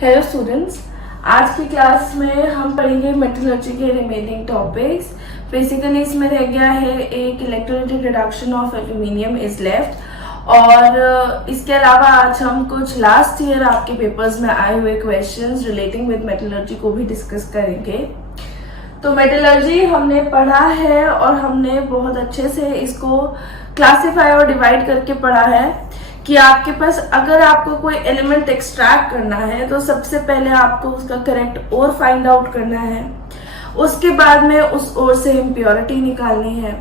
Hello students, आज की class में हम पढ़ेंगे मेटलर्जी के रिमेनिंग टॉपिक्स। बेसिकली इसमें रह गया है एक electrolytic reduction of aluminium is left, और इसके अलावा आज हम कुछ लास्ट ईयर आपके पेपर्स में आए हुए क्वेश्चंस रिलेटिंग विद मेटलर्जी को भी डिस्कस करेंगे। तो मेटलर्जी हमने पढ़ा है और हमने बहुत अच्छे से इसको क्लासिफाई और डिवाइड करके पढ़ा है कि आपके पास अगर आपको कोई एलिमेंट एक्सट्रैक्ट करना है तो सबसे पहले आपको उसका करेक्ट ओर फाइंड आउट करना है, उसके बाद में उस ओर से इम्प्योरिटी निकालनी है,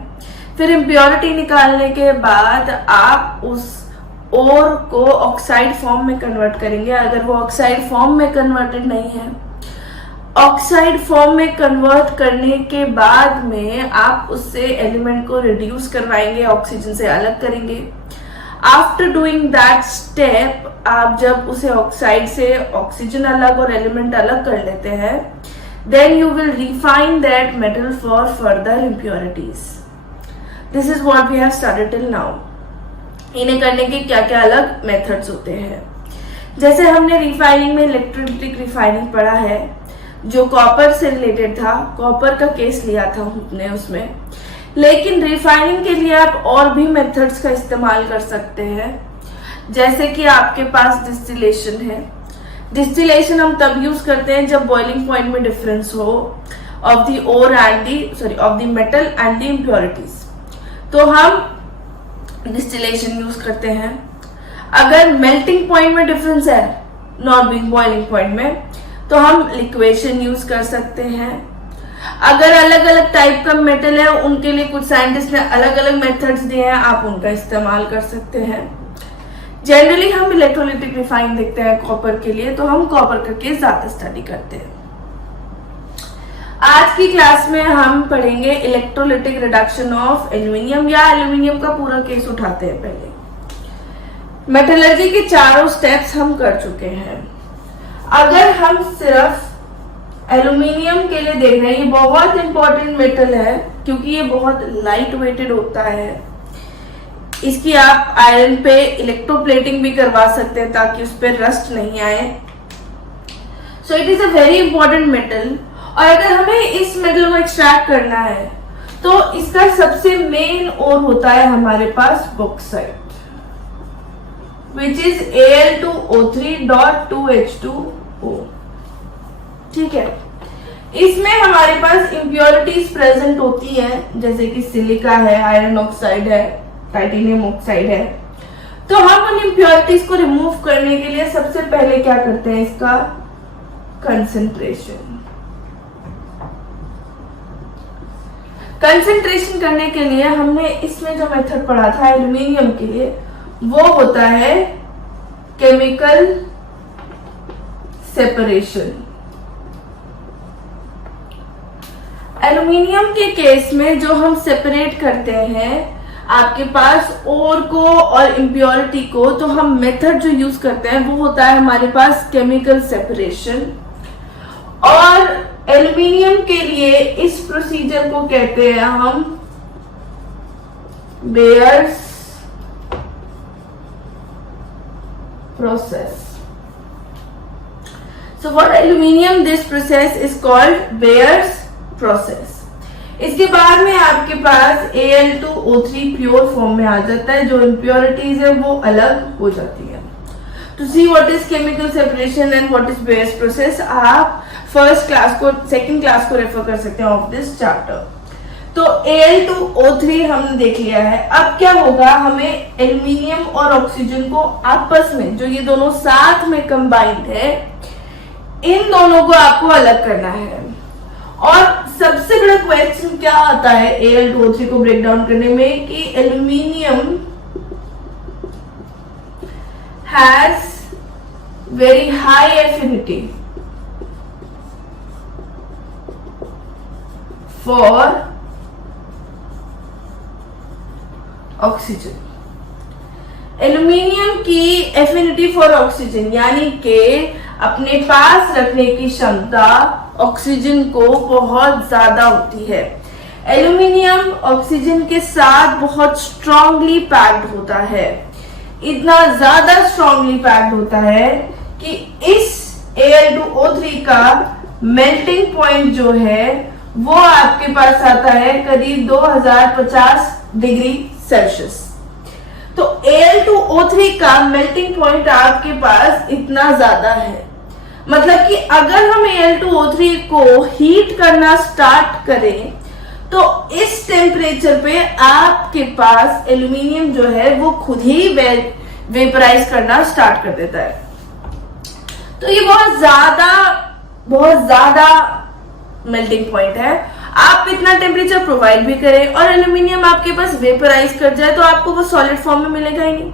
फिर इम्प्योरिटी निकालने के बाद आप उस ओर को ऑक्साइड फॉर्म में कन्वर्ट करेंगे। अगर वो ऑक्साइड फॉर्म में कन्वर्टेड नहीं है, ऑक्साइड फॉर्म में कन्वर्ट करने के बाद में आप उससे एलिमेंट को रिड्यूस करवाएंगे, ऑक्सीजन से अलग करेंगे। आफ्टर डूइंग दैट स्टेप आप जब उसे ऑक्साइड से ऑक्सीजन अलग और एलिमेंट अलग कर लेते हैं, then you will refine that metal for further impurities. This is what we have studied till now. इन्हें करने के क्या क्या अलग मेथड्स होते हैं। जैसे हमने रिफाइनिंग में इलेक्ट्रोलाइटिक रिफाइनिंग पढ़ा है, जो कॉपर से रिलेटेड था, कॉपर का केस लिया था हमने उसमें। लेकिन रिफाइनिंग के लिए आप और भी मेथड्स का इस्तेमाल कर सकते हैं। जैसे कि आपके पास डिस्टिलेशन है। डिस्टिलेशन हम तब यूज करते हैं जब बॉइलिंग पॉइंट में डिफरेंस हो of the ore and of the metal and the impurities, तो हम डिस्टिलेशन यूज करते हैं। अगर मेल्टिंग पॉइंट में डिफरेंस है, नॉट बीइंग बॉइलिंग पॉइंट में, तो हम लिक्वेशन यूज कर सकते हैं। अगर अलग अलग टाइप का मेटल है, उनके लिए कुछ साइंटिस्ट ने अलग अलग मेथड्स दिए हैं, आप उनका इस्तेमाल कर सकते हैं। जनरली हम इलेक्ट्रोलाइटिक रिफाइन देखते हैं कॉपर के लिए, तो हम कॉपर का केस ज्यादा स्टडी करते हैं। आज की क्लास में हम पढ़ेंगे इलेक्ट्रोलाइटिक रिडक्शन ऑफ एल्यूमिनियम, या एल्यूमिनियम का पूरा केस उठाते हैं। पहले मेटलर्जी के चारों स्टेप्स हम कर चुके हैं। अगर हम सिर्फ एल्यूमिनियम के लिए देख रहे हैं, ये बहुत इंपॉर्टेंट मेटल है क्योंकि ये बहुत लाइट वेटेड होता है। इसकी आप आयरन पे इलेक्ट्रोप्लेटिंग भी करवा सकते हैं ताकि उस पर रस्ट नहीं आए। So it is a very important metal. और अगर हमें इस मेटल को एक्सट्रैक्ट करना है तो इसका सबसे मेन ओर होता है हमारे पास बॉक्साइट, विच इज Al2O3.2H2O। ठीक है, इसमें हमारे पास इंप्योरिटीज प्रेजेंट होती हैं, जैसे कि सिलिका है, आयरन ऑक्साइड है, टाइटेनियम ऑक्साइड है। तो हम उन इंप्योरिटीज को रिमूव करने के लिए सबसे पहले क्या करते हैं, इसका कंसंट्रेशन। कंसंट्रेशन करने के लिए हमने इसमें जो मेथड पढ़ा था एल्यूमिनियम के लिए, वो होता है केमिकल सेपरेशन। एल्यूमिनियम के केस में जो हम सेपरेट करते हैं आपके पास ओर को और इम्प्योरिटी को, तो हम मेथड जो यूज करते हैं वो होता है हमारे पास केमिकल सेपरेशन। और एल्यूमिनियम के लिए इस प्रोसीजर को कहते हैं हम bears process. So for aluminium this process is called Bayer's process। इसके बाद में आपके पास Al2O3 प्योर फॉर्म में आ जाता है, जो इम्प्योरिटीज है वो अलग हो जाती है। To see what is chemical separation and what is Bayer's process, आप फर्स्ट क्लास को, सेकंड क्लास को रेफर कर सकते हैं ऑफ दिस चैप्टर। तो Al2O3 हमने देख लिया है। अब क्या होगा, हमें एल्यूमिनियम और ऑक्सीजन को आपस में, जो ये दोनों साथ में कंबाइंड है, इन दोनों को आपको अलग करना है। और सबसे बड़ा क्वेश्चन क्या आता है Al2O3 को ब्रेक डाउन करने में, कि aluminium has very high affinity for oxygen. Aluminium की एफिनिटी फॉर ऑक्सीजन यानी कि अपने पास रखने की क्षमता ऑक्सीजन को बहुत ज्यादा होती है। एल्यूमिनियम ऑक्सीजन के साथ बहुत स्ट्रांगली पैक्ड होता है। इतना ज्यादा स्ट्रांगली पैक्ड होता है कि इस Al2O3 का मेल्टिंग पॉइंट जो है वो आपके पास आता है करीब 2050 डिग्री सेल्सियस। तो Al2O3 का मेल्टिंग पॉइंट आपके पास इतना ज्यादा है, मतलब कि अगर हम Al2O3 को हीट करना स्टार्ट करें तो इस टेम्परेचर पे आपके पास एल्यूमिनियम जो है वो खुद ही वेपराइज करना स्टार्ट कर देता है। तो ये बहुत ज्यादा मेल्टिंग पॉइंट है। आप इतना टेम्परेचर प्रोवाइड भी करें और एल्यूमिनियम आपके पास वेपराइज कर जाए तो आपको वो सॉलिड फॉर्म में मिलेगा ही नहीं।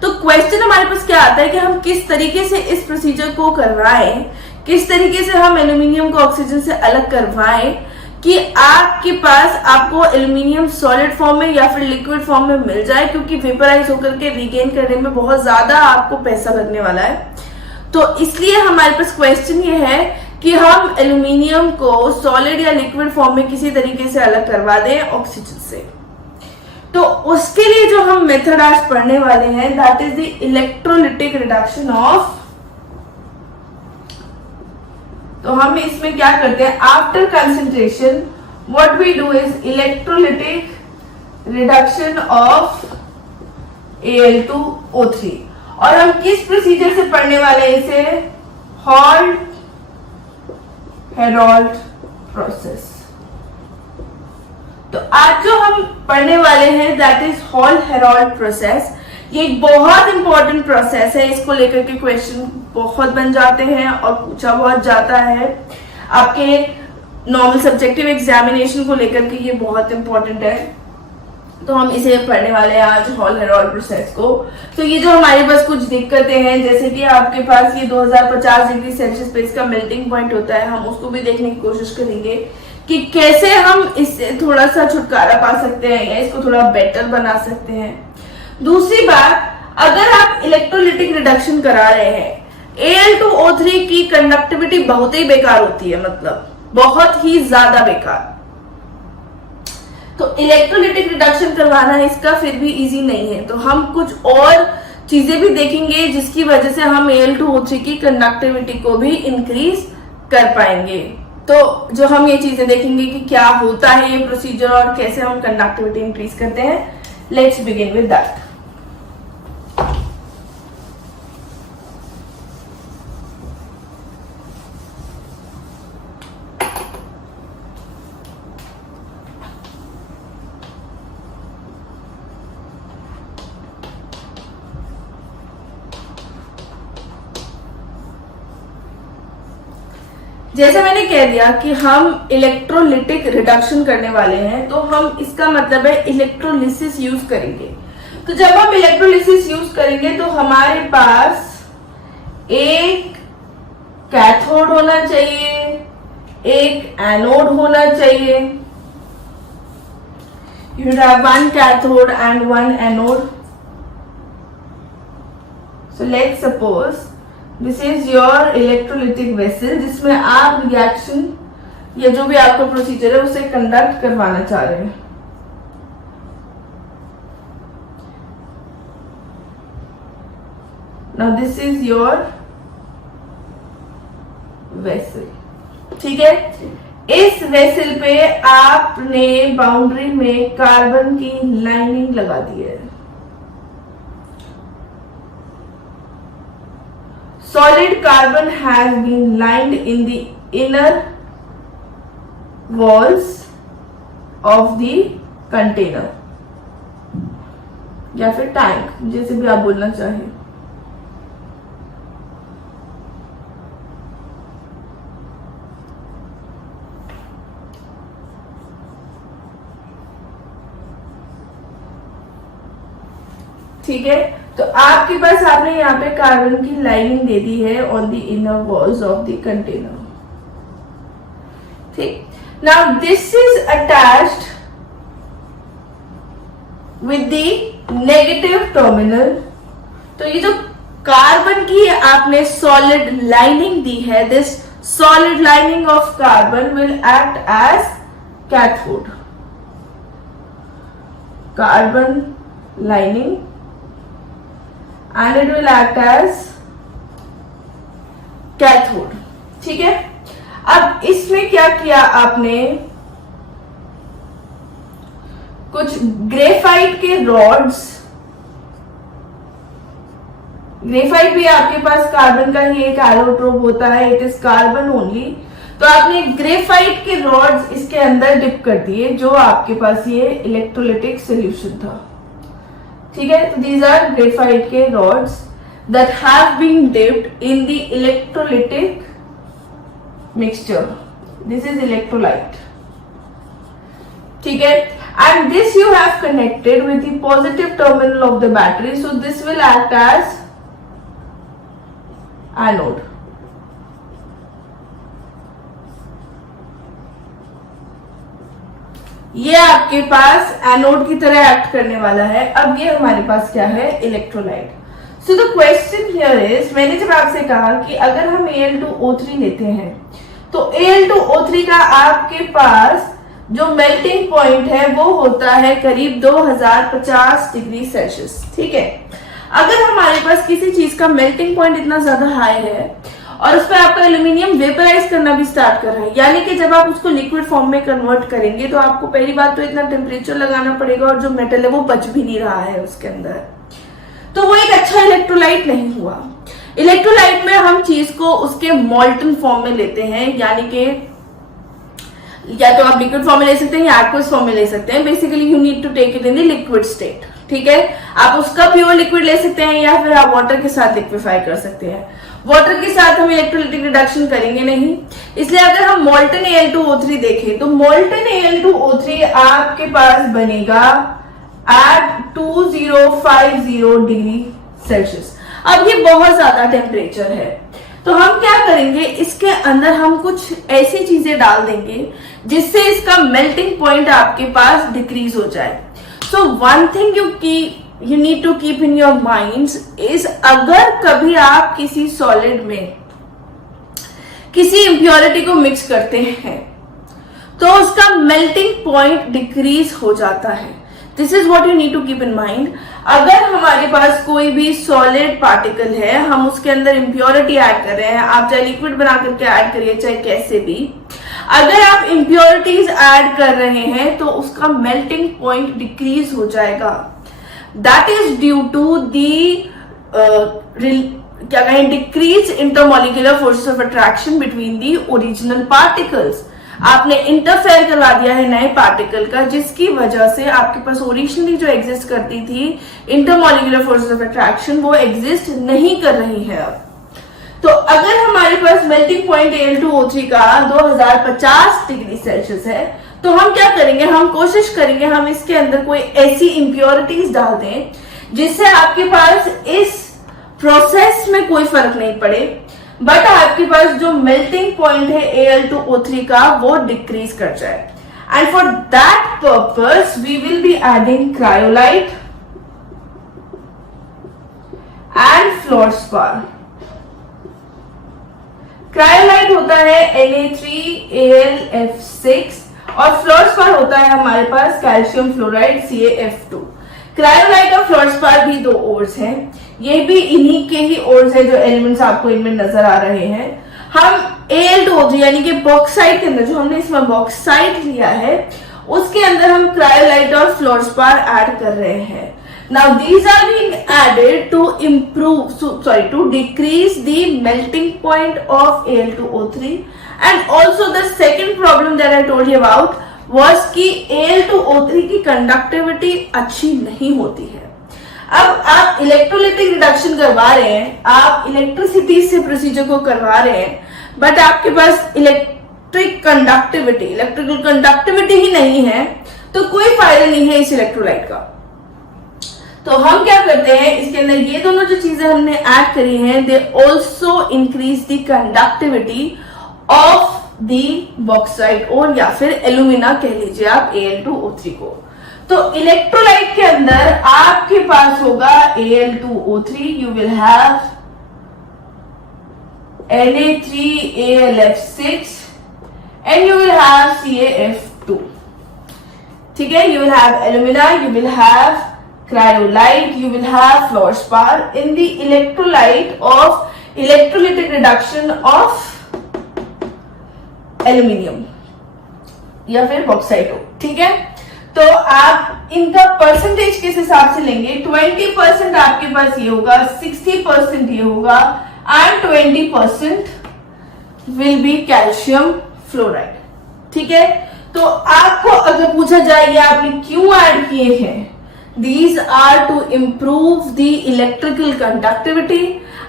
तो क्वेश्चन हमारे पास क्या आता है कि हम किस तरीके से इस प्रोसीजर को करवाएं, किस तरीके से हम एल्यूमिनियम को ऑक्सीजन से अलग करवाएं कि आपके पास आपको एल्यूमिनियम सॉलिड फॉर्म में या फिर लिक्विड फॉर्म में मिल जाए, क्योंकि वेपराइज होकर के रिगेन करने में बहुत ज्यादा आपको पैसा लगने वाला है। तो इसलिए हमारे पास क्वेश्चन ये है कि हम एल्यूमिनियम को सॉलिड या लिक्विड फॉर्म में किसी तरीके से अलग करवा दें ऑक्सीजन से। तो उसके लिए जो हम मेथड आज पढ़ने वाले हैं that is the electrolytic reduction of. तो हम इसमें क्या करते हैं, after concentration what we do is electrolytic reduction of Al2O3। और हम किस प्रोसीजर से पढ़ने वाले हैं इसे, हॉल्ट-हेरोल्ड प्रोसेस। तो आज जो हम पढ़ने वाले हैं दैट इज हॉल्ट-हेरोल्ड प्रोसेस। ये एक बहुत इंपॉर्टेंट प्रोसेस है, इसको लेकर के क्वेश्चन बहुत बन जाते हैं और पूछा बहुत जाता है। आपके नॉर्मल सब्जेक्टिव एग्जामिनेशन को लेकर के ये बहुत इंपॉर्टेंट है। तो हम इसे पढ़ने वाले हैं आज हॉल्ट-हेरोल्ड प्रोसेस को। तो ये जो हमारे पास कुछ दिक्कतें हैं, जैसे कि आपके पास ये 2050 डिग्री सेल्सियस पे इसका मेल्टिंग पॉइंट होता है, हम उसको भी देखने की कोशिश करेंगे कि कैसे हम इससे थोड़ा सा छुटकारा पा सकते हैं या इसको थोड़ा बेटर बना सकते हैं। दूसरी बात, अगर आप इलेक्ट्रोलिटिक रिडक्शन करा रहे हैं, Al2O3 की कंडक्टिविटी बहुत ही बेकार होती है, मतलब बहुत ही ज्यादा बेकार। तो इलेक्ट्रोलिटिक रिडक्शन करवाना इसका फिर भी इजी नहीं है। तो हम कुछ और चीजें भी देखेंगे जिसकी वजह से हम Al2O3 की कंडक्टिविटी को भी इंक्रीज कर पाएंगे। तो जो हम ये चीजें देखेंगे कि क्या होता है ये प्रोसीजर और कैसे हम कंडक्टिविटी इंक्रीज करते हैं। Let's begin with that. जैसे मैंने कह दिया कि हम इलेक्ट्रोलिटिक रिडक्शन करने वाले हैं, तो हम इसका मतलब है इलेक्ट्रोलिसिस यूज करेंगे। तो जब हम इलेक्ट्रोलिसिस यूज करेंगे तो हमारे पास एक कैथोड होना चाहिए, एक एनोड होना चाहिए। You have one cathode and one anode. So let's suppose this is your electrolytic vessel, जिसमें आप रिएक्शन या जो भी आपका प्रोसीजर है उसे कंडक्ट करवाना चाह रहे हैं। Now this is your vessel, ठीक है। इस वेसल पे आपने बाउंड्री में कार्बन की लाइनिंग लगा दी है। Solid carbon has been lined in the inner walls of the container या फिर टैंक, जैसे भी आप बोलना चाहें। ठीक है, तो आपके पास आपने यहाँ पे कार्बन की लाइनिंग दे दी है on the inner walls of the container. ठीक, now this is attached with the negative terminal. तो ये जो कार्बन की आपने सॉलिड लाइनिंग दी है, this solid lining of carbon will act as cathode. Carbon lining and it will act as cathode. ठीक है, अब इसमें क्या किया आपने, कुछ ग्रेफाइट के रॉड्स, ग्रेफाइट भी आपके पास कार्बन का ही एक एलोट्रोप होता है, इट इज कार्बन ओनली, तो आपने ग्रेफाइट के रॉड्स इसके अंदर डिप कर दिए, जो आपके पास ये इलेक्ट्रोलिटिक सॉल्यूशन था। ठीक है, तो दीज आर ग्रेफाइट के rods that have been dipped in the electrolytic mixture, this is electrolyte. ठीक है, and this you have connected with the positive terminal of the battery, so this will act as anode। ये आपके पास anode की तरह act करने वाला है। अब ये हमारे पास क्या है, electrolyte. So the question here is, मैंने जब आपसे कहा कि अगर हम Al2O3 लेते हैं तो Al2O3 का आपके पास जो मेल्टिंग पॉइंट है वो होता है करीब 2050 डिग्री सेल्सियस। ठीक है, अगर हमारे पास किसी चीज का मेल्टिंग पॉइंट इतना ज्यादा हाई है और उस पर आपका एल्यूमिनियम वेपराइज करना भी स्टार्ट कर रहा है, यानी कि जब आप उसको लिक्विड फॉर्म में कन्वर्ट करेंगे तो आपको पहली बात तो इतना टेम्परेचर लगाना पड़ेगा और जो मेटल है वो बच भी नहीं रहा है उसके अंदर, तो वो एक अच्छा इलेक्ट्रोलाइट नहीं हुआ। इलेक्ट्रोलाइट में हम चीज को उसके मॉल्टन फॉर्म में लेते हैं, यानी कि या तो आप लिक्विड फॉर्म में ले सकते हैं या एक्वस फॉर्म में ले सकते हैं। Basically you need to take it in the liquid state. ठीक है, आप उसका प्योर लिक्विड ले सकते हैं या फिर आप वाटर के साथ लिक्विफाई कर सकते हैं। वाटर के साथ हम इलेक्ट्रोलिटिक रिडक्शन करेंगे नहीं, इसलिए अगर हम मोल्टन Al2O3 देखें तो मोल्टन Al2O3 आपके पास बनेगा एट 2050 डिग्री सेल्सियस। अब ये बहुत ज्यादा टेम्परेचर है, तो हम क्या करेंगे, इसके अंदर हम कुछ ऐसी चीजें डाल देंगे जिससे इसका मेल्टिंग पॉइंट आपके पास डिक्रीज हो जाए। So one thing you need to keep in your minds is, अगर कभी आप किसी सॉलिड में किसी इंप्योरिटी को मिक्स करते हैं तो उसका मेल्टिंग पॉइंट डिक्रीज हो जाता है। This is what you need to keep in mind. अगर हमारे पास कोई भी सॉलिड पार्टिकल है, हम उसके अंदर इंप्योरिटी ऐड कर रहे हैं, आप चाहे लिक्विड बना करके ऐड करिए चाहे कैसे भी, अगर आप इंप्योरिटीज ऐड कर रहे हैं तो उसका मेल्टिंग पॉइंट डिक्रीज हो जाएगा। That is due to the क्या कहें, decrease intermolecular forces of attraction between the original particles. आपने इंटरफेयर करवा दिया है नए पार्टिकल का, जिसकी वजह से आपके पास ओरिजिनली जो एग्जिस्ट करती थी इंटरमॉलिक्यूलर फोर्सेस ऑफ अट्रैक्शन वो एग्जिस्ट नहीं कर रही है अब। तो अगर हमारे पास मेल्टिंग पॉइंट Al2O3 का 2050 डिग्री सेल्सियस है तो हम क्या करेंगे, हम कोशिश करेंगे हम इसके अंदर कोई ऐसी इंप्योरिटीज डाल दें जिससे आपके पास इस प्रोसेस में कोई फर्क नहीं पड़े, बट आपके पास जो मेल्टिंग पॉइंट है Al2O3 का वो डिक्रीज कर जाए। And for that purpose we will be adding cryolite and fluorspar. Cryolite होता है Na3Al(F6) और फ्लोरस्पार होता है हमारे पास कैल्शियम फ्लोराइड CaF2। क्रायोलाइट और फ्लोरस्पार भी दो ओर्स हैं, ये भी इन्हीं के ही ओर्स है जो एलिमेंट्स आपको इनमें नजर आ रहे हैं। हम Al2O3 यानी कि बॉक्साइट के अंदर जो हमने इसमें बॉक्साइट लिया है उसके अंदर हम क्रायोलाइट और फ्लोरस्पार ऐड कर रहे हैं। Now these are being added to decrease the melting point of Al2O3, and also the second problem that I told you about was कि Al2O3 की कंडक्टिविटी अच्छी नहीं होती है। अब आप इलेक्ट्रोलिटिक रिडक्शन करवा रहे हैं, आप इलेक्ट्रिसिटी से प्रोसीजर को करवा रहे हैं, बट आपके पास इलेक्ट्रिकल कंडक्टिविटी ही नहीं है, तो कोई फायदा नहीं है इस इलेक्ट्रोलाइट का। तो हम क्या करते हैं, इसके अंदर ये दोनों जो चीजें हमने ऐड करी हैं, they also increase the conductivity of the bauxite और या फिर एल्यूमिना कह लीजिए आप Al2O3 को। तो इलेक्ट्रोलाइट के अंदर आपके पास होगा Al2O3, you will have Na3Al(F6) and you will have CaF2। ठीक है, you will have alumina, you will have cryolite, you will have fluorspar. In the electrolyte of electrolytic reduction of aluminium या फिर bauxite हो, ठीक है। तो आप इनका परसेंटेज किस हिसाब से लेंगे, 20% आपके पास ये होगा, 60% ये होगा and 20% will be calcium fluoride, ठीक है। तो आपको अगर पूछा जाए ये आपने क्यों ऐड किए हैं, these are to improve the electrical conductivity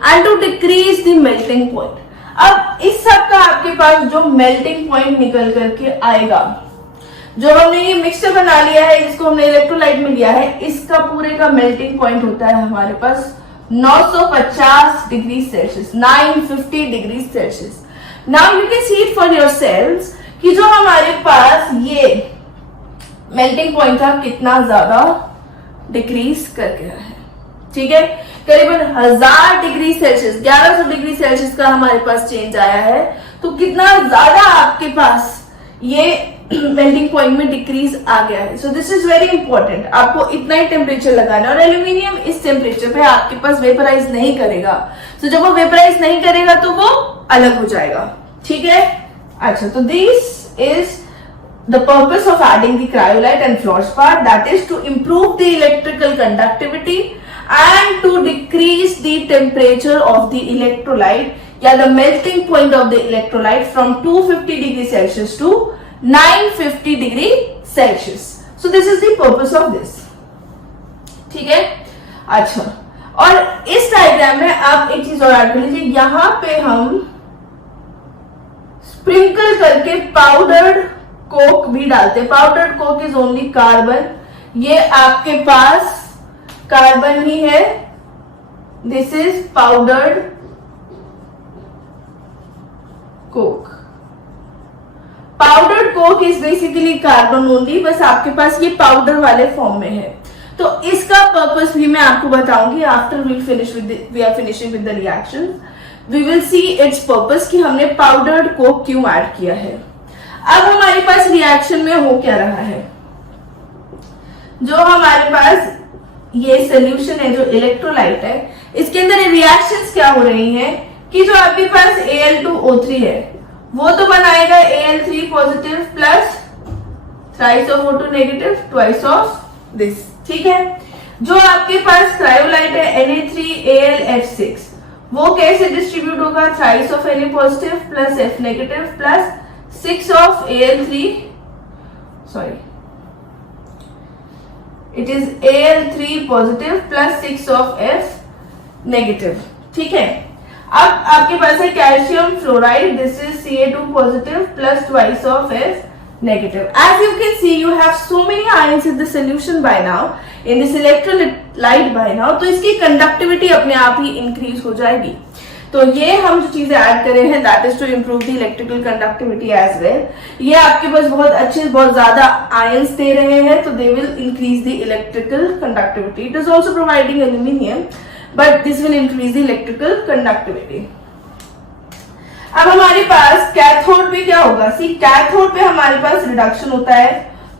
and to decrease the melting point। अब इस सब का आपके पास जो मेल्टिंग पॉइंट निकल करके आएगा, जो हमने ये मिक्सचर बना लिया है जिसको हमने इलेक्ट्रोलाइट में लिया है, इसका पूरे का मेल्टिंग पॉइंट होता है हमारे पास 950 degree Celsius, 950 degree Celsius. Now you can see it for yourselves कि जो हमारे पास ये मेल्टिंग पॉइंट था कितना ज्यादा डिक्रीज कर गया है, ठीक है। करीबन 1000 डिग्री सेल्सियस, 1100 डिग्री सेल्सियस का हमारे पास चेंज आया है। तो कितना ज्यादा आपके पास ये मेल्टिंग पॉइंट में डिक्रीज आ गया है। सो दिस इज वेरी इंपॉर्टेंट, आपको इतना ही टेम्परेचर लगाना है और एल्यूमिनियम इस टेम्परेचर पे आपके पास वेपराइज नहीं करेगा। तो जब वो वेपराइज नहीं करेगा तो वो अलग हो जाएगा, ठीक है। अच्छा, तो this is the purpose of adding the cryolite and fluorspar, that is to improve the electrical conductivity and to decrease the temperature of the electrolyte या the melting point of the electrolyte from 250 degree Celsius to 950 degree Celsius। So this is the purpose of this, ठीक है। अच्छा, और इस diagram में आप एक चीज और ऐड कर लीजिए, यहां पे हम स्प्रिंकल करके पाउडर्ड कोक भी डालते हैं। Powdered Coke is only carbon, ये आपके पास कार्बन ही है, this is powdered Coke. Powdered Coke is basically carbon only, बस आपके पास ये पाउडर वाले फॉर्म में है। तो इसका पर्पस भी मैं आपको बताऊंगी after we are finishing with the reaction, we will see its purpose कि हमने पाउडर्ड कोक क्यों ऐड किया है। अब हमारे पास रिएक्शन में हो क्या रहा है, जो हमारे पास ये सोल्यूशन है, जो इलेक्ट्रोलाइट है, इसके अंदर रिएक्शंस क्या हो रही हैं कि जो आपके पास Al2O3 है वो तो बनाएगा Al3 positive plus thrice of O2 negative, twice of this, ठीक है। जो आपके पास क्रायोलाइट है Na3AlF6, वो कैसे डिस्ट्रीब्यूट होगा, thrice of Na positive plus F negative plus 6 of Al3, sorry, it is Al3 positive plus 6 of F negative, ठीक है। अब आपके पास है calcium fluoride, this is Ca2 positive plus twice of F negative। As you can see, you have so many ions in the solution by now, in this electrolyte by now, तो इसकी conductivity अपने आप ही increase हो जाएगी। तो ये हम जो चीजें ऐड कर रहे हैं, that is to improve the electrical conductivity as well. ये आपके पास बहुत अच्छे, बहुत ज्यादा आयंस दे रहे हैं, तो they will increase the electrical conductivity. It is also providing aluminium, but this will increase the electrical conductivity. अब हमारे पास कैथोड पे क्या होगा, सी कैथोड पे हमारे पास रिडक्शन होता है,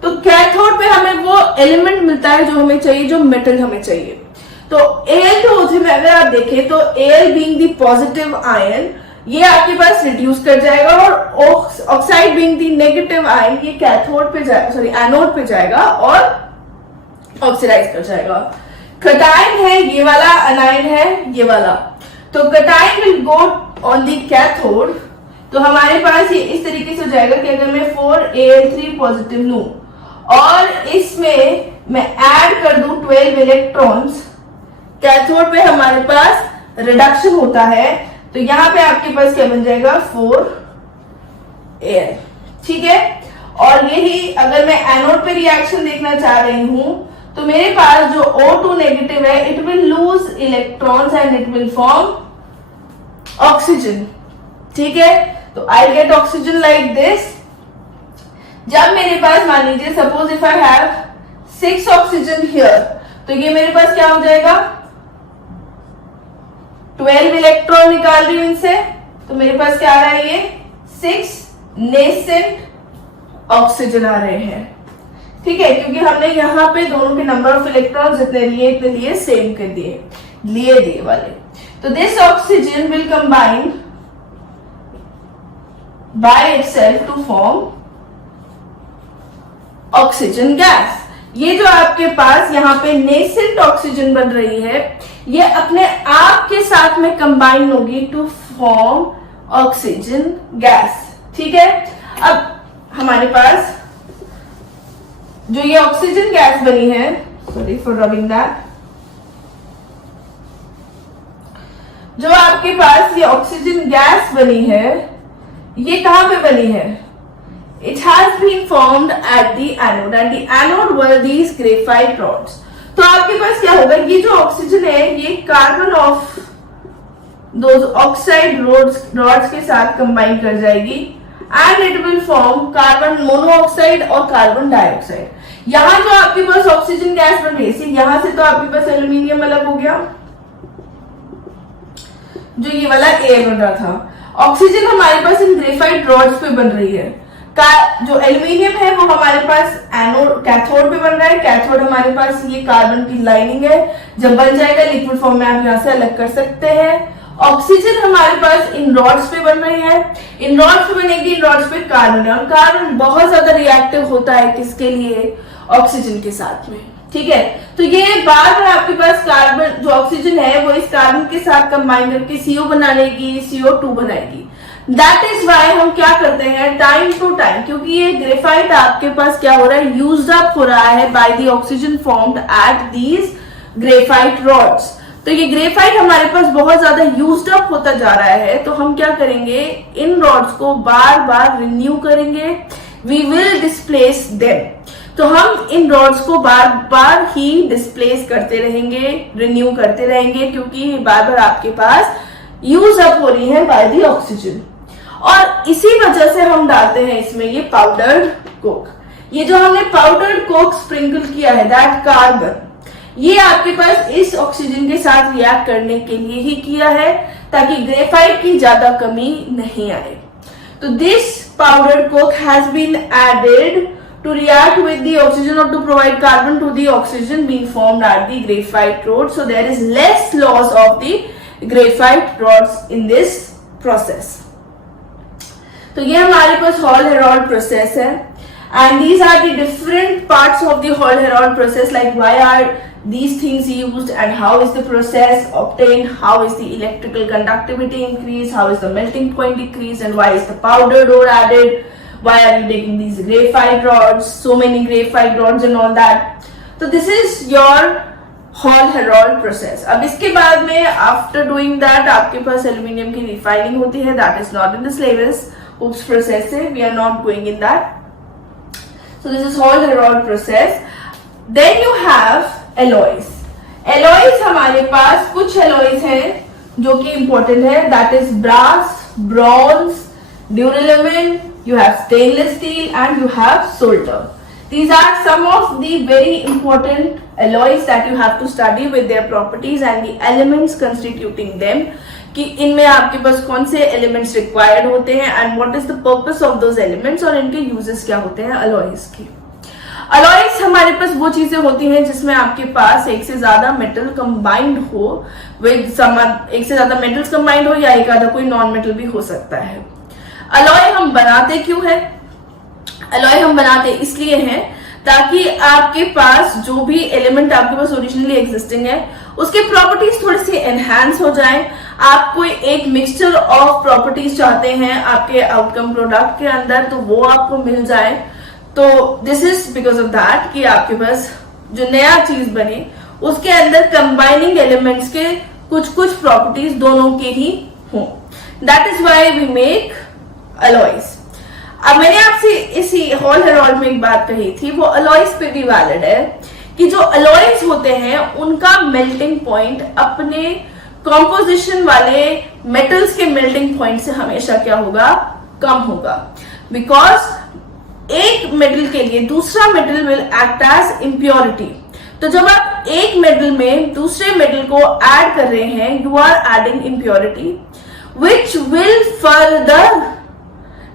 तो कैथोड पे हमें वो एलिमेंट मिलता है जो हमें चाहिए, जो मेटल हमें चाहिए। तो Al2O3 में अगर आप देखें तो Al being the positive ion, ये आपके पास रिड्यूस कर जाएगा, और oxide being the negative ion, ये कैथोड पे जाएगा, सॉरी एनोड पे जाएगा और ऑक्सीडाइज कर जाएगा। कटायन है ये वाला, अनायन है ये वाला, तो cation will go on the cathode. तो हमारे पास ये इस तरीके से हो जाएगा कि अगर मैं 4Al3 पॉजिटिव लूं और इसमें मैं ऐड कर दूं 12 इलेक्ट्रॉन्स, कैथोड पे हमारे पास रिडक्शन होता है, तो यहां पे आपके पास क्या बन जाएगा 4Al, ठीक है। और यही अगर मैं एनोड पे रिएक्शन देखना चाह रही हूं, तो मेरे पास जो O2 नेगेटिव है, it will lose electrons and it will form oxygen, ठीक है। तो I get oxygen like this. जब मेरे पास मान लीजिए suppose if I have 6 oxygen here, तो ये मेरे पास क्या हो जाएगा, 12 इलेक्ट्रॉन निकाल रही हूं इनसे, तो मेरे पास क्या आ रहा है, ये 6 नेसेंट ऑक्सीजन आ रहे हैं, ठीक है, क्योंकि हमने यहाँ पे दोनों के नंबर ऑफ इलेक्ट्रॉन जितने लिए सेम कर दिए, लिए वाले। तो this oxygen will combine by itself to form oxygen gas. ये जो आपके पास यहाँ पे नेसेंट ऑक्सीजन बन रही है, ये अपने आप के साथ में कंबाइन होगी टू फॉर्म ऑक्सीजन गैस। ठीक है, अब हमारे पास जो ये ऑक्सीजन गैस बनी है, सॉरी फॉर रबिंग दैट, जो आपके पास ये ऑक्सीजन गैस बनी है, ये कहां पे बनी है? It has been formed at the anode and the anode were these graphite rods. तो आपके पास क्या होगा, ये जो ऑक्सीजन है ये कार्बन ऑफ दो ऑक्साइड रॉड्स के साथ कंबाइन कर जाएगी and it will form carbon monoxide और कार्बन डाइऑक्साइड। यहां जो आपके पास ऑक्सीजन गैस बन रही है, यहां से तो आपके पास एल्यूमिनियम अलग हो गया, जो ये वाला एयर बन रहा था। ऑक्सीजन हमारे पास इन ग्रेफाइट रॉड्स पे बन रही है, जो एल्यूमिनियम है वो हमारे पास एनोड कैथोड पे बन रहा है, कैथोड हमारे पास ये कार्बन की लाइनिंग है, जब बन जाएगा लिक्विड फॉर्म में आप यहां से अलग कर सकते हैं। ऑक्सीजन हमारे पास इन रॉड्स पे बन रही है, इन रॉड्स पे बनेगी, इन रॉड्स पे कार्बन है, और कार्बन बहुत ज्यादा रिएक्टिव होता है किसके लिए? ऑक्सीजन के साथ में। ठीक है, तो ये बार बार आपके पास कार्बन जो ऑक्सीजन है वो इस कार्बन के साथ कंबाइन करके CO बनाएगी, CO2 बनाएगी। दैट इज वाई हम क्या करते हैं टाइम टू टाइम, क्योंकि ये ग्रेफाइट आपके पास क्या हो रहा है, यूज्ड अप हो रहा है by the oxygen formed at these graphite rods. तो ये ग्रेफाइट हमारे पास बहुत ज्यादा यूज्ड अप होता जा रहा है, तो हम क्या करेंगे, इन रॉड्स को बार बार रिन्यू करेंगे, वी विल डिस्प्लेस देम। तो हम इन रॉड्स को बार बार ही डिस्प्लेस करते रहेंगे, रिन्यू करते रहेंगे, क्योंकि बार बार आपके पास यूज अप हो रही है बाय द ऑक्सीजन। और इसी वजह से हम डालते हैं इसमें ये पाउडर्ड कोक। ये जो हमने पाउडर्ड कोक स्प्रिंकल किया है, दैट कार्बन, ये आपके पास इस ऑक्सीजन के साथ रिएक्ट करने के लिए ही किया है, ताकि ग्रेफाइट की ज्यादा कमी नहीं आए। तो this powdered coke has been added to react with the oxygen or to provide carbon to the oxygen being formed at the graphite rod, so there is less loss of the graphite rods in this process. तो ये हमारे पास hall Heroult process है, and these are the different parts of the hall Harold process, like why are these things used and how is the process obtained, how is the electrical conductivity increased, how is the melting point decreased, and why is the powdered ore added, why are you taking these graphite rods, so many graphite rods and all that. So this is your hall Heroult process. अब इसके बाद में after doing that आपके पास aluminium की refining होती है, that is not in the syllabus, उस process से we are not going in that. So this is Hall Heroult process. Then you have alloys. Alloys हमारे पास कुछ एलॉयज हैं जो कि इंपॉर्टेंट है, that is brass, bronze, duralumin, you have stainless steel and you have solder. These are some of the very important alloys that you have to study with their properties and the elements constituting them, कि इनमें आपके पास कौन से elements required होते हैं and what is the purpose of those elements और इनके uses क्या होते हैं alloys के। alloys हमारे पास वो चीजें होती हैं जिसमें आपके पास एक से ज्यादा मेटल कंबाइंड हो विद सम, एक से ज्यादा मेटल्स कंबाइंड हो या एक आधा कोई नॉन मेटल भी हो सकता है। अलॉय हम बनाते क्यों है? अलॉय हम बनाते इसलिए हैं ताकि आपके पास जो भी एलिमेंट आपके पास ओरिजिनली एग्जिस्टिंग है उसके प्रॉपर्टीज थोड़ी सी एनहांस हो जाएं। आप कोई एक मिक्सचर ऑफ प्रॉपर्टीज चाहते हैं आपके आउटकम प्रोडक्ट के अंदर, तो वो आपको मिल जाए। तो this is because of that कि आपके पास जो नया चीज बने उसके अंदर कंबाइनिंग एलिमेंट्स के कुछ कुछ प्रॉपर्टीज दोनों के ही हों। That is why we make alloys. अब मैंने आपसे इसी हॉल हेरोल्ड में एक बात कही थी, वो अलॉयज पे भी वैलिड है कि जो अलॉयज होते हैं उनका मेल्टिंग पॉइंट अपने कॉम्पोजिशन वाले मेटल्स के मेल्टिंग पॉइंट से हमेशा क्या होगा? कम होगा, बिकॉज एक मेटल के लिए दूसरा metal will act as impurity. तो जब आप एक मेटल में दूसरे मेटल को ऐड कर रहे हैं, you are adding impurity which will further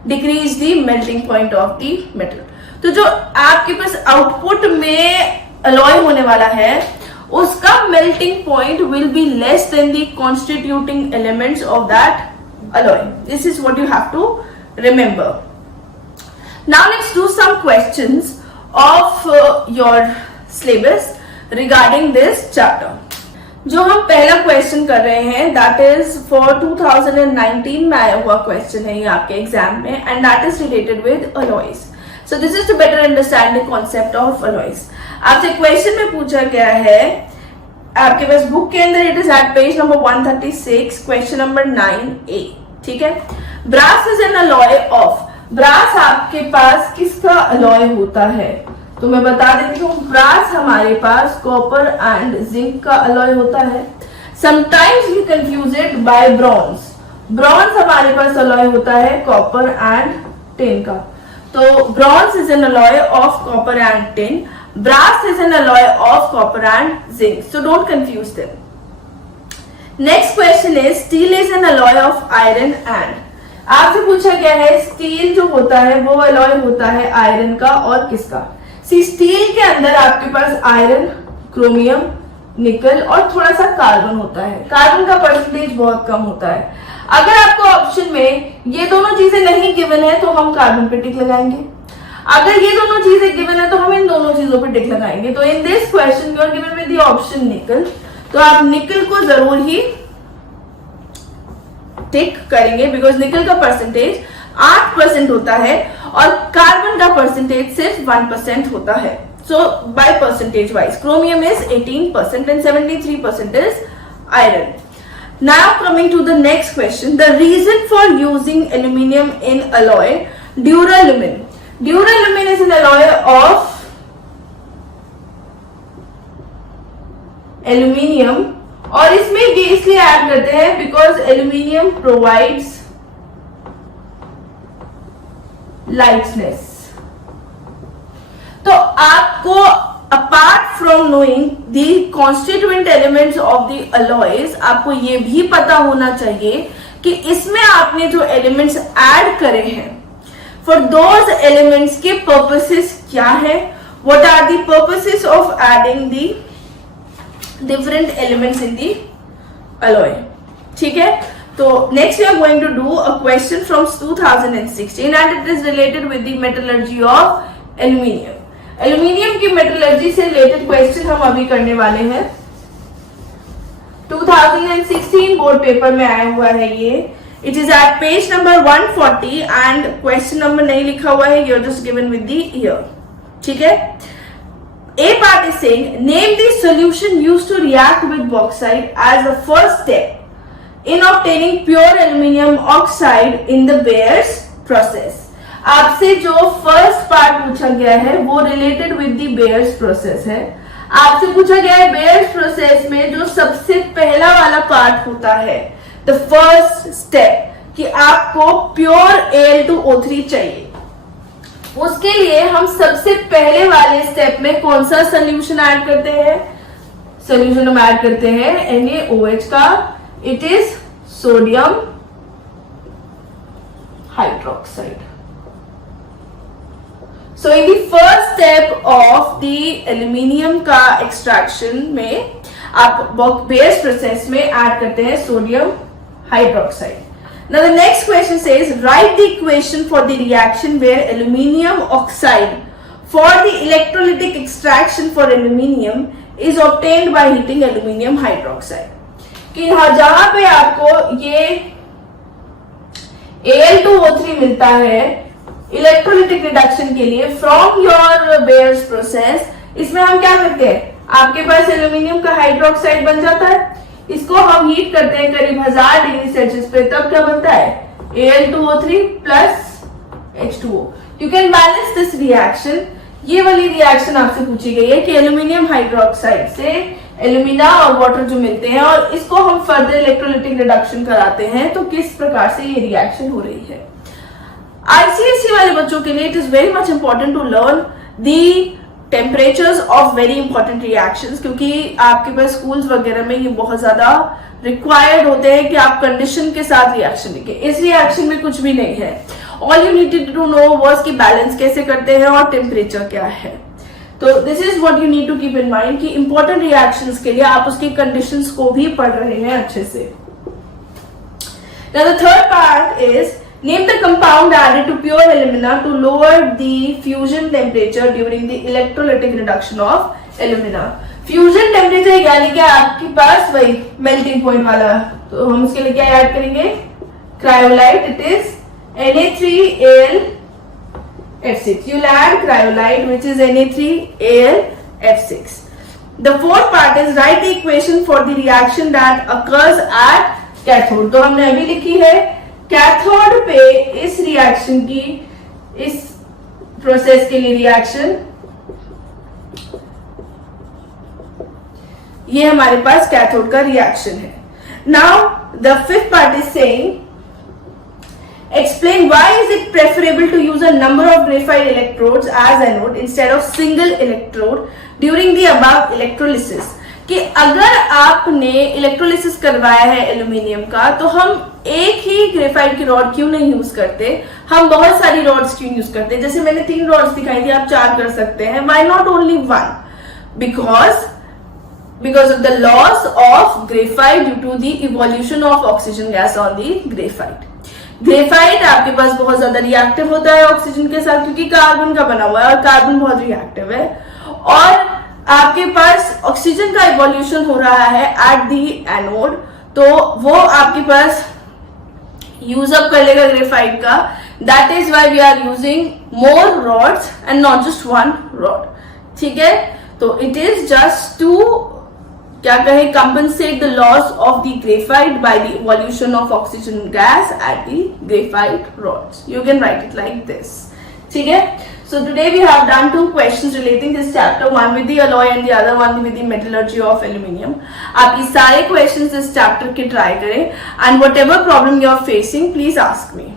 decrease the melting point of the metal. तो जो आपके पास आउटपुट में अलॉय होने वाला है उसका melting point will be less than the constituting elements of that alloy. This is what you have to remember. Now let's do some questions of your syllabus regarding this chapter. जो हम पहला question कर रहे हैं that is for 2019 में आया हुआ question है ये आपके एग्जाम में, and that is related with alloys. So this is to better understand the concept of alloys. आपसे क्वेश्चन में पूछा गया है आपके पास बुक के अंदर, it is at page number 136, question number 9A. ठीक है. Brass is an alloy of. Brass आपके पास किसका अलॉय होता है? तो मैं बता देती हूँ, ब्रास हमारे पास कॉपर एंड जिंक का अलॉय होता है. Sometimes we confuse it by bronze. Bronze हमारे पास अलॉय होता है कॉपर एंड टिन का. तो bronze is an alloy of copper and tin. Brass is an alloy of copper and zinc. So don't confuse them. Next question is steel is an alloy of iron and. आपसे पूछा गया है steel जो होता है वो alloy होता है आयरन का और किसका? स्टील के अंदर आपके पास आयरन, क्रोमियम, निकल और थोड़ा सा कार्बन होता है. कार्बन का परसेंटेज बहुत कम होता है. अगर आपको ऑप्शन में ये दोनों चीजें नहीं गिवन है तो हम कार्बन पे टिक लगाएंगे. अगर ये दोनों चीजें गिवन है तो हम इन दोनों चीजों पे टिक लगाएंगे. तो in this question you are given with the option nickel, तो आप निकल को जरूर ही टिक करेंगे बिकॉज निकल का परसेंटेज 8% होता है और कार्बन का परसेंटेज सिर्फ 1% होता है. So by percentage wise chromium is 18% and 73% is iron. Now coming to the next question, the reason for using aluminium in alloy duralumin. Duralumin is an alloy of aluminium और इसमें ये इसलिए add करते हैं because aluminium provides lightness. तो आपको apart from knowing the constituent elements of the alloys आपको ये भी पता होना चाहिए कि इसमें आपने जो एलिमेंट्स ऐड करे हैं फॉर दोज एलिमेंट्स के पर्पसेस क्या है, what are the purposes of adding the different elements in the alloy. ठीक है. So next we are going to do a question from 2016 and it is related with the metallurgy of aluminium. Aluminium की metallurgy से related question हम अभी करने वाले हैं. 2016 board paper में आया हुआ है ये. It is at page number 140 and question number नहीं लिखा हुआ है, you are just given with the year. ठीक है. A part is saying name the solution used to react with bauxite as the first step in obtaining pure aluminium oxide in the Bayer's process. आपसे जो first part पूछा गया है वो related with the bears process है. आपसे पूछा गया है बेयर्स प्रोसेस में जो सबसे पहला वाला पार्ट होता है द फर्स्ट स्टेप कि आपको प्योर Al2O3 चाहिए. उसके लिए हम सबसे पहले वाले स्टेप में कौन सा सोल्यूशन ऐड करते हैं? सोल्यूशन हम ऐड करते हैं NaOH का. It is sodium hydroxide. So in the first step of the aluminium का extraction में आप Bayer's process में add करते हैं sodium hydroxide. Now the next question says write the equation for the reaction where aluminium oxide for the electrolytic extraction for aluminium is obtained by heating aluminium hydroxide. कि जहां पे आपको ये Al2O3 मिलता है इलेक्ट्रोलिटिक रिडक्शन के लिए from your bears process, इसमें हम क्या करते हैं, आपके पास एल्यूमिनियम का हाइड्रोक्साइड बन जाता है. इसको हम हीट करते हैं करीब 1000 डिग्री सेल्सियस पे, तब क्या बनता है Al2O3 plus H2O. You can balance this reaction. ये वाली रिएक्शन आपसे पूछी गई है कि एल्यूमिनियम हाइड्रोक्साइड से एल्यूमिना और वाटर जो मिलते हैं और इसको हम फर्दर इलेक्ट्रोलिटिक रिडक्शन कराते हैं तो किस प्रकार से ये रिएक्शन हो रही है. आईसीएसई वाले बच्चों के लिए it is very much important to learn the temperatures of very important reactions, क्योंकि आपके पास स्कूल्स वगैरह में ये बहुत ज्यादा रिक्वायर्ड होते हैं कि आप कंडीशन के साथ रिएक्शन लिखें. इस रिएक्शन में कुछ भी नहीं है. All you needed to know was कि बैलेंस कैसे करते हैं और टेम्परेचर क्या है. तो this is what you need to keep in mind कि इंपॉर्टेंट रिएक्शंस के लिए आप उसकी कंडीशंस को भी पढ़ रहे हैं अच्छे से. Now the third part is name the compound added to pure alumina to lower the fusion temperature during the electrolytic reduction of alumina. Fusion temperature यानी कि आपके पास वही melting point वाला, तो हम उसके लिए क्या ऐड करेंगे? Cryolite. It is Na3Al(F6). You'll add cryolite, which is Na3Al(F6). The fourth part is write the equation for the reaction that occurs at cathode. तो हमने अभी लिखी है कैथोड पे इस रिएक्शन की, इस प्रोसेस के लिए रिएक्शन, ये हमारे पास कैथोड का रिएक्शन है. Now the fifth part is saying explain why is it preferable to use a number of graphite electrodes as anode instead of single electrode during the above electrolysis. कि अगर आपने electrolysis करवाया है aluminium का तो हम एक ही ग्रेफाइट की रॉड क्यों नहीं यूज करते, हम बहुत सारी रॉड्स क्यों यूज करते हैं? जैसे मैंने 3 रॉड्स दिखाई थी, आप 4 कर सकते हैं. Why not only 1? because of the loss of graphite due to the evolution of oxygen gas on the graphite. Graphite आपके पास बहुत ज्यादा रिएक्टिव होता है ऑक्सीजन के साथ, क्योंकि कार्बन का बना हुआ है और कार्बन बहुत रिएक्टिव है, और आपके पास ऑक्सीजन का इवोल्यूशन हो रहा है एट दी एनोड, तो वो आपके पास यूज अप कर लेगा ग्रेफाइट का. That is why we are using more rods and not just 1 rod. ठीक है, तो इट इज जस्ट टू क्या कहे compensate the loss of the graphite by the evolution of oxygen gas at the graphite rods. You can write it like this. ठीक है, so today we have done 2 questions relating this chapter, one with the alloy and the other one with the metallurgy of aluminium. आप ये सारे questions इस chapter के try करें and whatever problem you are facing, please ask me.